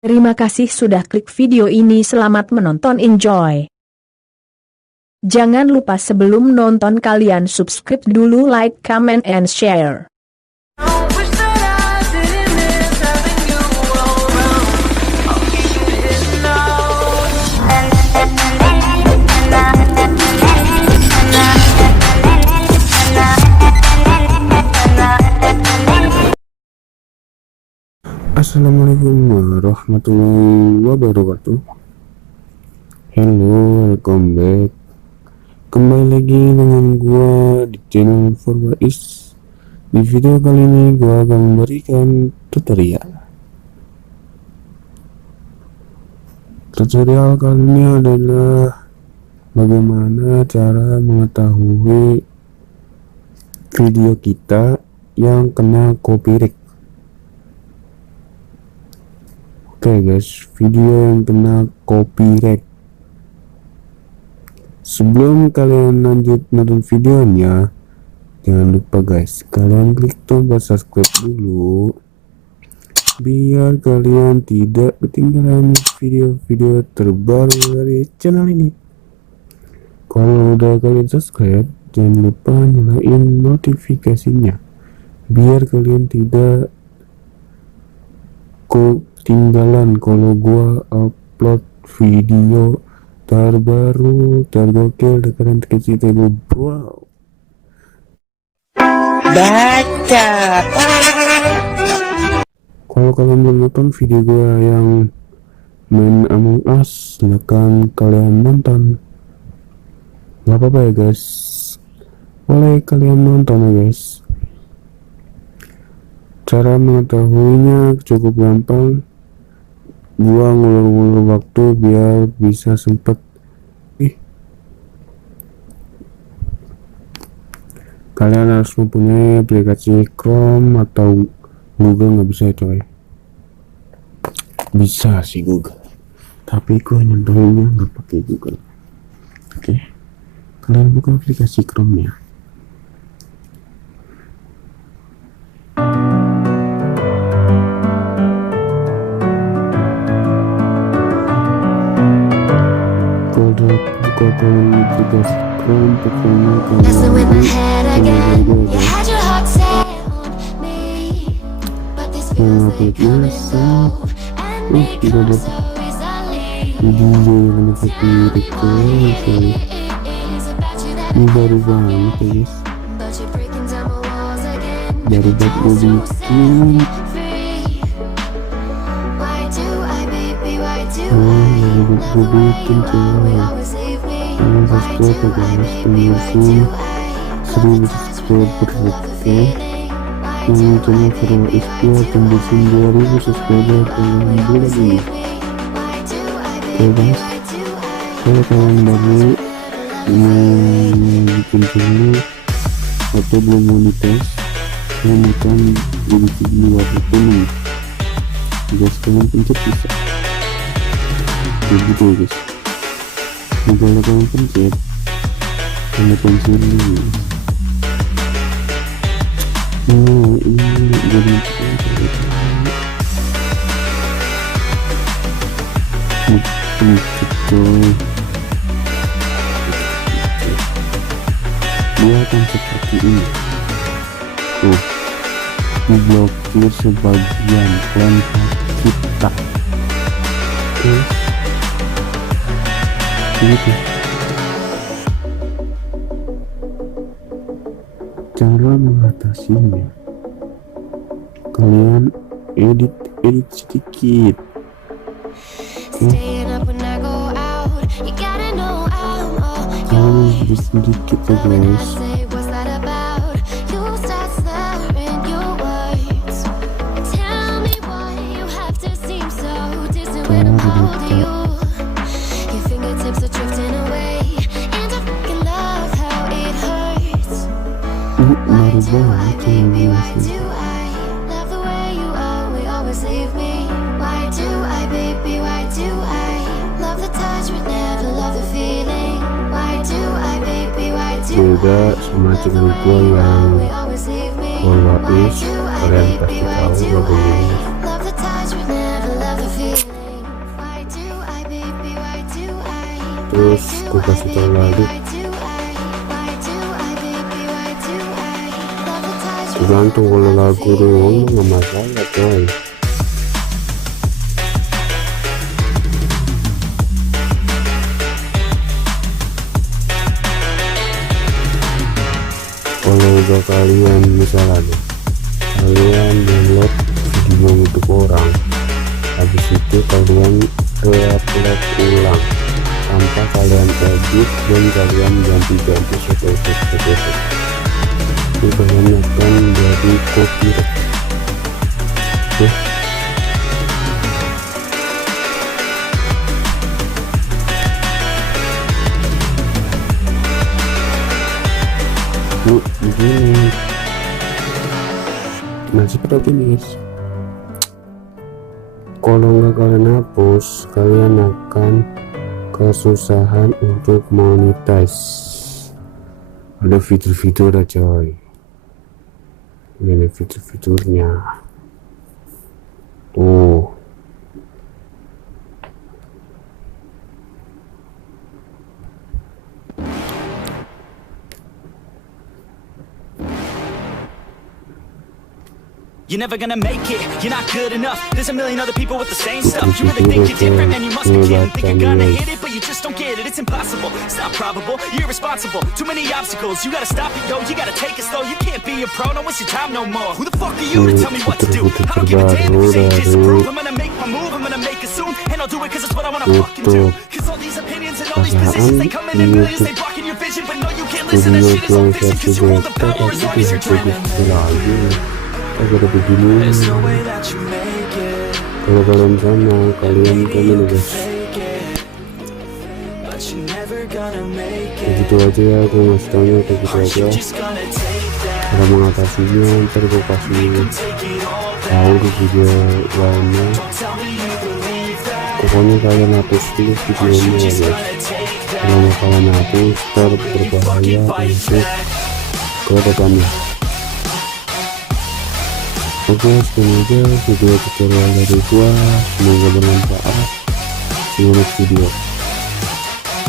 Terima kasih sudah klik video ini. Selamat menonton, enjoy. Jangan lupa sebelum nonton kalian subscribe dulu, like, comment, and share. Assalamualaikum warahmatullahi wabarakatuh. Hello, welcome back. Kembali lagi dengan gua di channel Wais. Di video kali ini gua akan memberikan tutorial. Tutorial kali ini adalah bagaimana cara mengetahui video kita yang kena copyright. Oke guys, video yang kena copyright. Sebelum kalian lanjut nonton videonya, jangan lupa guys, kalian klik tombol subscribe dulu biar kalian tidak ketinggalan video-video terbaru dari channel ini. Kalau udah kalian subscribe, jangan lupa nyalain notifikasinya biar kalian tidak ketinggalan kalau gua upload video terbaru tergokil dan kalian dikasih tahu. Wow, baca. Kalau kalian belum nonton video gua yang main Among Us, silahkan kalian nonton. Gak apa-apa ya guys, boleh kalian nonton ya guys. Cara mengetahuinya cukup gampang. Gua ngulur-ngulur waktu biar bisa sempet. Kalian harus mempunyai aplikasi Chrome atau Google. Nggak bisa coy. Bisa sih Google, tapi gua nyentuhnya nggak pakai Google. Oke, kalian buka aplikasi Chrome ya. Messing with my head again. You had your heart set on me, but this feels like coming low and make it up so easily. Tell me it is about you that I need, but you're breaking down my walls again. Every time so set free. Why do I, baby, why do I love the way you always leave me? Why do I, baby, why do I love the touch but never love the feeling? Why do I, baby, why do I love the way you always leave me? Why do I, baby, why do I Kalau kalian baru bikin channel atau belum monetis, kalian akan begitu di luar ekonomi. Guys, kalian pencet bisa begitu guys. Kalau kalian pencet, kalian pencet dulu. Ini jadi dia akan seperti ini. Tuh, diblokir sebagian klaim hak cipta. Gitu. Cara mengatasinya, kalian edit sedikit. Kalian edit sedikit ya guys. Baru banget beda sama channel gua yang Wais. Kalian pasti tahu lagunya. terus gue kasih tau lagi, tergantung. Kalau lagu doang nggak masalah coy. Kalau udah kalian misalnya kalian download video untuk orang, habis itu kalian re-upload ulang tanpa kalian edit dan kalian ganti-ganti satu-satu, itu kalian akan jadi copyright. Begini, nah seperti ini guys. Kalau nggak kalian hapus, kalian akan kesusahan untuk monetize. Ada fitur-fitur coy, ini fitur-fiturnya tuh. You're never gonna make it, you're not good enough. There's a million other people with the same stuff. You really think you're different, man, you must be kidding. Think you're gonna hit it, but you just don't get it. It's impossible, it's not probable, you're irresponsible. Too many obstacles, you gotta stop it, yo. You gotta take it slow, you can't be a pro, don't waste your time no more. Who the fuck are you to tell me what to do? I don't give a damn if you say disapprove. I'm gonna make my move, I'm gonna make it soon. And I'll do it cause it's what I wanna fucking do. Cause all these opinions and all these positions, they come in millions, they blocking your vision. But no, you can't listen, that shit is all fiction. Cause you hold the power as long as you're dreaming. Agak begini. Kalau kalian sama, kalian komen guys. Begitu aja ya, gue ngasih taunya kayak gitu aja. Cara mengatasinya ntar gue kasih tahu di video lainnya. Pokoknya kalian hapus dulu videonya ya guys. Kalau kalian hapus, ntar berbahaya untuk ke depannya. Oke, sekian aja video tutorial dari gua, semoga bermanfaat. See you next video.